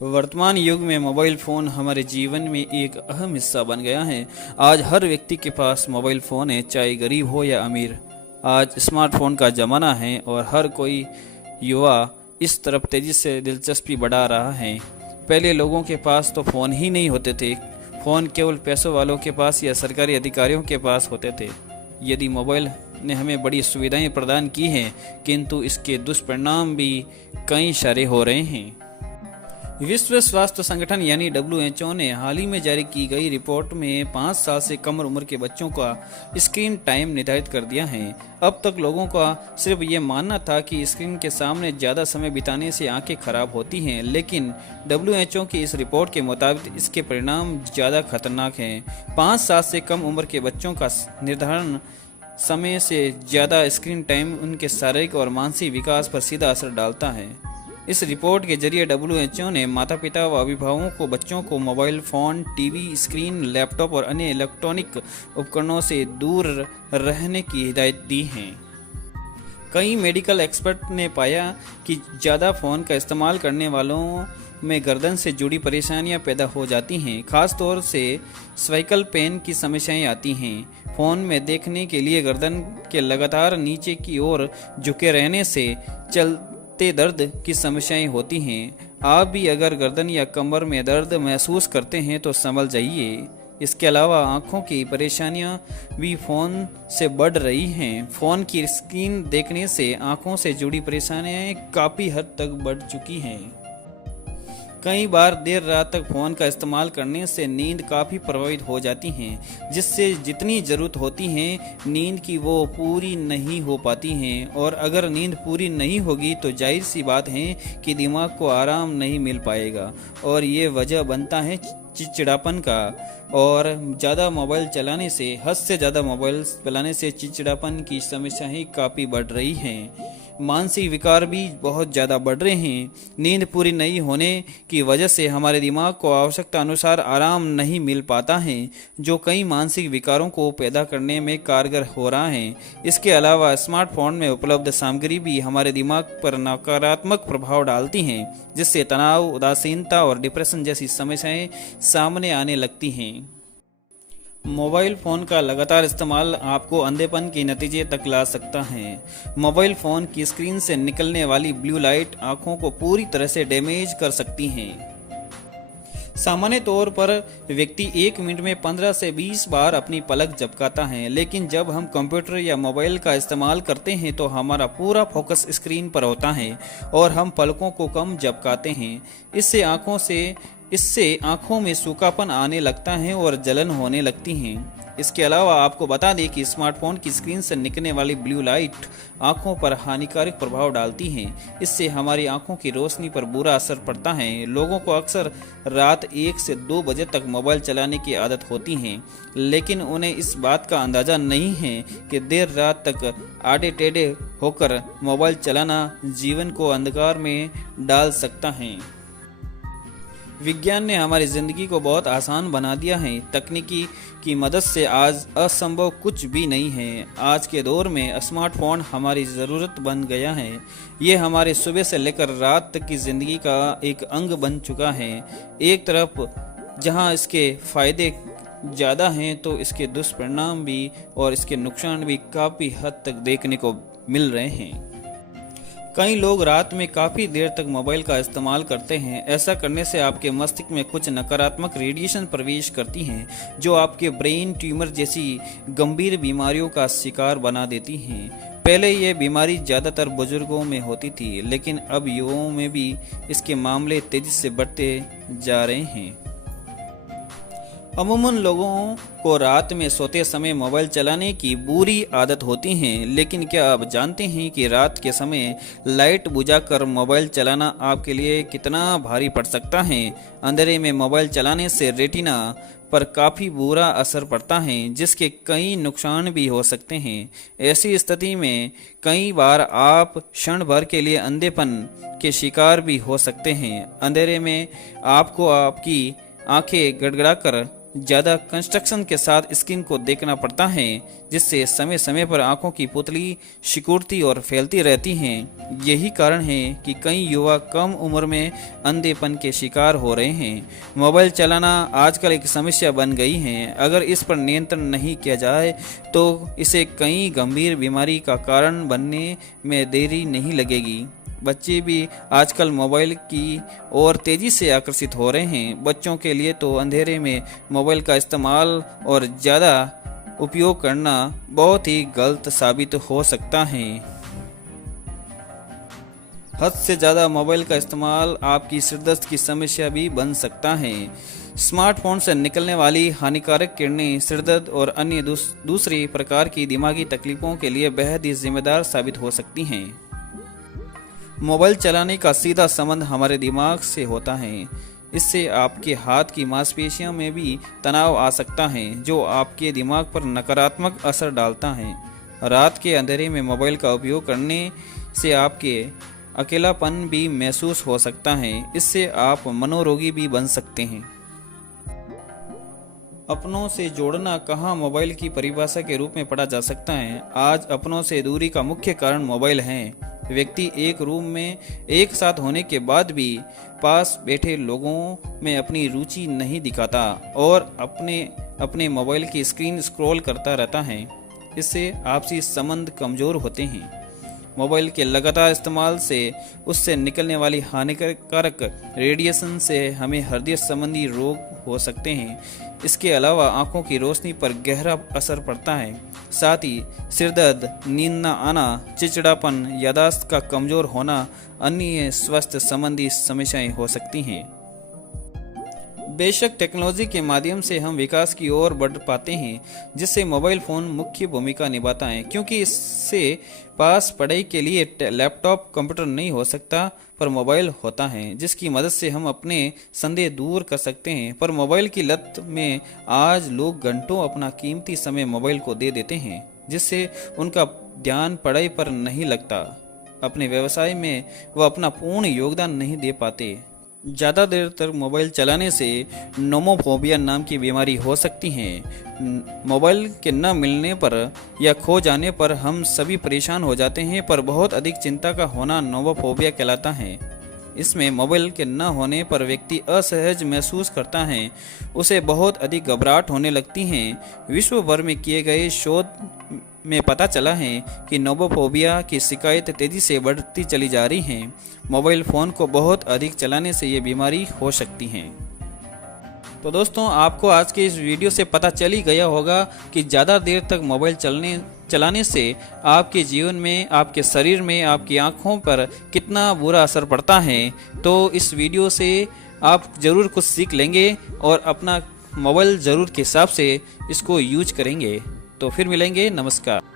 वर्तमान युग में मोबाइल फ़ोन हमारे जीवन में एक अहम हिस्सा बन गया है। आज हर व्यक्ति के पास मोबाइल फ़ोन है, चाहे गरीब हो या अमीर। आज स्मार्टफ़ोन का ज़माना है और हर कोई युवा इस तरफ तेज़ी से दिलचस्पी बढ़ा रहा है। पहले लोगों के पास तो फ़ोन ही नहीं होते थे। फ़ोन केवल पैसों वालों के पास या सरकारी अधिकारियों के पास होते थे। यदि मोबाइल ने हमें बड़ी सुविधाएं प्रदान की हैं, किंतु इसके दुष्परिणाम भी कई सारे हो रहे हैं। विश्व स्वास्थ्य संगठन यानी WHO ने हाल ही में जारी की गई रिपोर्ट में 5 साल से कम उम्र के बच्चों का स्क्रीन टाइम निर्धारित कर दिया है। अब तक लोगों का सिर्फ ये मानना था कि स्क्रीन के सामने ज़्यादा समय बिताने से आंखें खराब होती हैं, लेकिन WHO की इस रिपोर्ट के मुताबिक इसके परिणाम ज़्यादा खतरनाक हैं। 5 साल से कम उम्र के बच्चों का निर्धारण समय से ज़्यादा स्क्रीन टाइम उनके शारीरिक और मानसिक विकास पर सीधा असर डालता है। इस रिपोर्ट के जरिए WHO ने माता पिता व अभिभावकों को बच्चों को mobile phone, TV screen, laptop और अन्य इलेक्ट्रॉनिक उपकरणों से दूर रहने की हिदायत दी है। कई मेडिकल एक्सपर्ट ने पाया कि ज़्यादा फ़ोन का इस्तेमाल करने वालों में गर्दन से जुड़ी परेशानियां पैदा हो जाती हैं। खास तौर से सर्वाइकल पेन की समस्याएं आती हैं। फ़ोन में देखने के लिए गर्दन के लगातार नीचे की ओर झुके रहने से दर्द की समस्याएं होती हैं। आप भी अगर गर्दन या कमर में दर्द महसूस करते हैं तो संभल जाइए। इसके अलावा आंखों की परेशानियां भी फ़ोन से बढ़ रही हैं। फ़ोन की स्क्रीन देखने से आंखों से जुड़ी परेशानियां काफ़ी हद तक बढ़ चुकी हैं। कई बार देर रात तक फ़ोन का इस्तेमाल करने से नींद काफ़ी प्रभावित हो जाती है, जिससे जितनी ज़रूरत होती है नींद की वो पूरी नहीं हो पाती हैं। और अगर नींद पूरी नहीं होगी तो जाहिर सी बात है कि दिमाग को आराम नहीं मिल पाएगा और ये वजह बनता है चिड़चिड़ापन का। और ज़्यादा मोबाइल चलाने से, हद से ज़्यादा मोबाइल चलाने से चिड़चिड़ापन की समस्याएं काफ़ी बढ़ रही हैं। मानसिक विकार भी बहुत ज़्यादा बढ़ रहे हैं। नींद पूरी नहीं होने की वजह से हमारे दिमाग को आवश्यकता अनुसार आराम नहीं मिल पाता है, जो कई मानसिक विकारों को पैदा करने में कारगर हो रहा है। इसके अलावा स्मार्टफोन में उपलब्ध सामग्री भी हमारे दिमाग पर नकारात्मक प्रभाव डालती हैं, जिससे तनाव, उदासीनता और डिप्रेशन जैसी समस्याएं सामने आने लगती हैं। मोबाइल फ़ोन का लगातार इस्तेमाल आपको अंधेपन के नतीजे तक ला सकता है। मोबाइल फ़ोन की स्क्रीन से निकलने वाली ब्लू लाइट आँखों को पूरी तरह से डैमेज कर सकती हैं। सामान्य तौर पर व्यक्ति 1 मिनट में 15 से 20 बार अपनी पलक झपकाता है, लेकिन जब हम कंप्यूटर या मोबाइल का इस्तेमाल करते हैं तो हमारा पूरा फोकस स्क्रीन पर होता है और हम पलकों को कम झपकाते हैं। इससे आंखों में सूखापन आने लगता है और जलन होने लगती है। इसके अलावा आपको बता दें कि स्मार्टफोन की स्क्रीन से निकलने वाली ब्लू लाइट आंखों पर हानिकारक प्रभाव डालती है। इससे हमारी आंखों की रोशनी पर बुरा असर पड़ता है। लोगों को अक्सर रात 1 से 2 बजे तक मोबाइल चलाने की आदत होती है, लेकिन उन्हें इस बात का अंदाज़ा नहीं है कि देर रात तक आड़े टेढ़े होकर मोबाइल चलाना जीवन को अंधकार में डाल सकता है। विज्ञान ने हमारी ज़िंदगी को बहुत आसान बना दिया है। तकनीकी की मदद से आज असंभव कुछ भी नहीं है। आज के दौर में स्मार्टफोन हमारी ज़रूरत बन गया है। ये हमारे सुबह से लेकर रात तक की ज़िंदगी का एक अंग बन चुका है। एक तरफ जहां इसके फ़ायदे ज़्यादा हैं तो इसके दुष्परिणाम भी और इसके नुकसान भी काफ़ी हद तक देखने को मिल रहे हैं। कई लोग रात में काफ़ी देर तक मोबाइल का इस्तेमाल करते हैं। ऐसा करने से आपके मस्तिष्क में कुछ नकारात्मक रेडिएशन प्रवेश करती हैं, जो आपके ब्रेन ट्यूमर जैसी गंभीर बीमारियों का शिकार बना देती हैं। पहले ये बीमारी ज़्यादातर बुजुर्गों में होती थी, लेकिन अब युवाओं में भी इसके मामले तेज़ी से बढ़ते जा रहे हैं। अमूमन लोगों को रात में सोते समय मोबाइल चलाने की बुरी आदत होती है, लेकिन क्या आप जानते हैं कि रात के समय लाइट बुझाकर मोबाइल चलाना आपके लिए कितना भारी पड़ सकता है? अंधेरे में मोबाइल चलाने से रेटिना पर काफ़ी बुरा असर पड़ता है, जिसके कई नुकसान भी हो सकते हैं। ऐसी स्थिति में कई बार आप क्षण भर के लिए अंधेपन के शिकार भी हो सकते हैं। अंधेरे में आपको आपकी आंखें गड़गड़ाकर ज़्यादा कंस्ट्रक्शन के साथ स्क्रीन को देखना पड़ता है, जिससे समय समय पर आंखों की पुतली सिकुड़ती और फैलती रहती हैं। यही कारण है कि कई युवा कम उम्र में अंधेपन के शिकार हो रहे हैं। मोबाइल चलाना आजकल एक समस्या बन गई है। अगर इस पर नियंत्रण नहीं किया जाए तो इसे कई गंभीर बीमारी का कारण बनने में देरी नहीं लगेगी। बच्चे भी आजकल मोबाइल की ओर तेज़ी से आकर्षित हो रहे हैं। बच्चों के लिए तो अंधेरे में मोबाइल का इस्तेमाल और ज़्यादा उपयोग करना बहुत ही गलत साबित हो सकता है। हद से ज़्यादा मोबाइल का इस्तेमाल आपकी सिरदर्द की समस्या भी बन सकता है। स्मार्टफोन से निकलने वाली हानिकारक किरणें सिरदर्द और अन्य दूसरी प्रकार की दिमागी तकलीफों के लिए बेहद ही जिम्मेदार साबित हो सकती हैं। मोबाइल चलाने का सीधा संबंध हमारे दिमाग से होता है। इससे आपके हाथ की मांसपेशियों में भी तनाव आ सकता है, जो आपके दिमाग पर नकारात्मक असर डालता है। रात के अंधेरे में मोबाइल का उपयोग करने से आपके अकेलापन भी महसूस हो सकता है। इससे आप मनोरोगी भी बन सकते हैं। अपनों से जोड़ना कहाँ मोबाइल की परिभाषा के रूप में पढ़ा जा सकता है। आज अपनों से दूरी का मुख्य कारण मोबाइल है। व्यक्ति एक रूम में एक साथ होने के बाद भी पास बैठे लोगों में अपनी रुचि नहीं दिखाता और अपने मोबाइल की स्क्रीन स्क्रॉल करता रहता है। इससे आपसी संबंध कमजोर होते हैं। मोबाइल के लगातार इस्तेमाल से उससे निकलने वाली हानिकारक रेडिएशन से हमें हृदय संबंधी रोग हो सकते हैं। इसके अलावा आंखों की रोशनी पर गहरा असर पड़ता है। साथ ही सिरदर्द, नींद न आना, चिड़चिड़ापन, याददाश्त का कमजोर होना, अन्य स्वास्थ्य संबंधी समस्याएं हो सकती हैं। बेशक टेक्नोलॉजी के माध्यम से हम विकास की ओर बढ़ पाते हैं, जिससे मोबाइल फ़ोन मुख्य भूमिका निभाता है, क्योंकि इससे पास पढ़ाई के लिए लैपटॉप कंप्यूटर नहीं हो सकता, पर मोबाइल होता है जिसकी मदद से हम अपने संदेह दूर कर सकते हैं। पर मोबाइल की लत में आज लोग घंटों अपना कीमती समय मोबाइल को दे देते हैं, जिससे उनका ध्यान पढ़ाई पर नहीं लगता। अपने व्यवसाय में वह अपना पूर्ण योगदान नहीं दे पाते। ज़्यादा देर तक मोबाइल चलाने से नोमोफोबिया नाम की बीमारी हो सकती है। मोबाइल के न मिलने पर या खो जाने पर हम सभी परेशान हो जाते हैं, पर बहुत अधिक चिंता का होना नोमोफोबिया कहलाता है। इसमें मोबाइल के न होने पर व्यक्ति असहज महसूस करता है, उसे बहुत अधिक घबराहट होने लगती है। विश्व भर में किए गए शोध में पता चला है कि नोमोफोबिया की शिकायत तेज़ी से बढ़ती चली जा रही है। मोबाइल फ़ोन को बहुत अधिक चलाने से ये बीमारी हो सकती है। तो दोस्तों, आपको आज के इस वीडियो से पता चल ही गया होगा कि ज़्यादा देर तक मोबाइल चलाने से आपके जीवन में, आपके शरीर में, आपकी आँखों पर कितना बुरा असर पड़ता है। तो इस वीडियो से आप ज़रूर कुछ सीख लेंगे और अपना मोबाइल ज़रूर के हिसाब से इसको यूज करेंगे। तो फिर मिलेंगे। नमस्कार।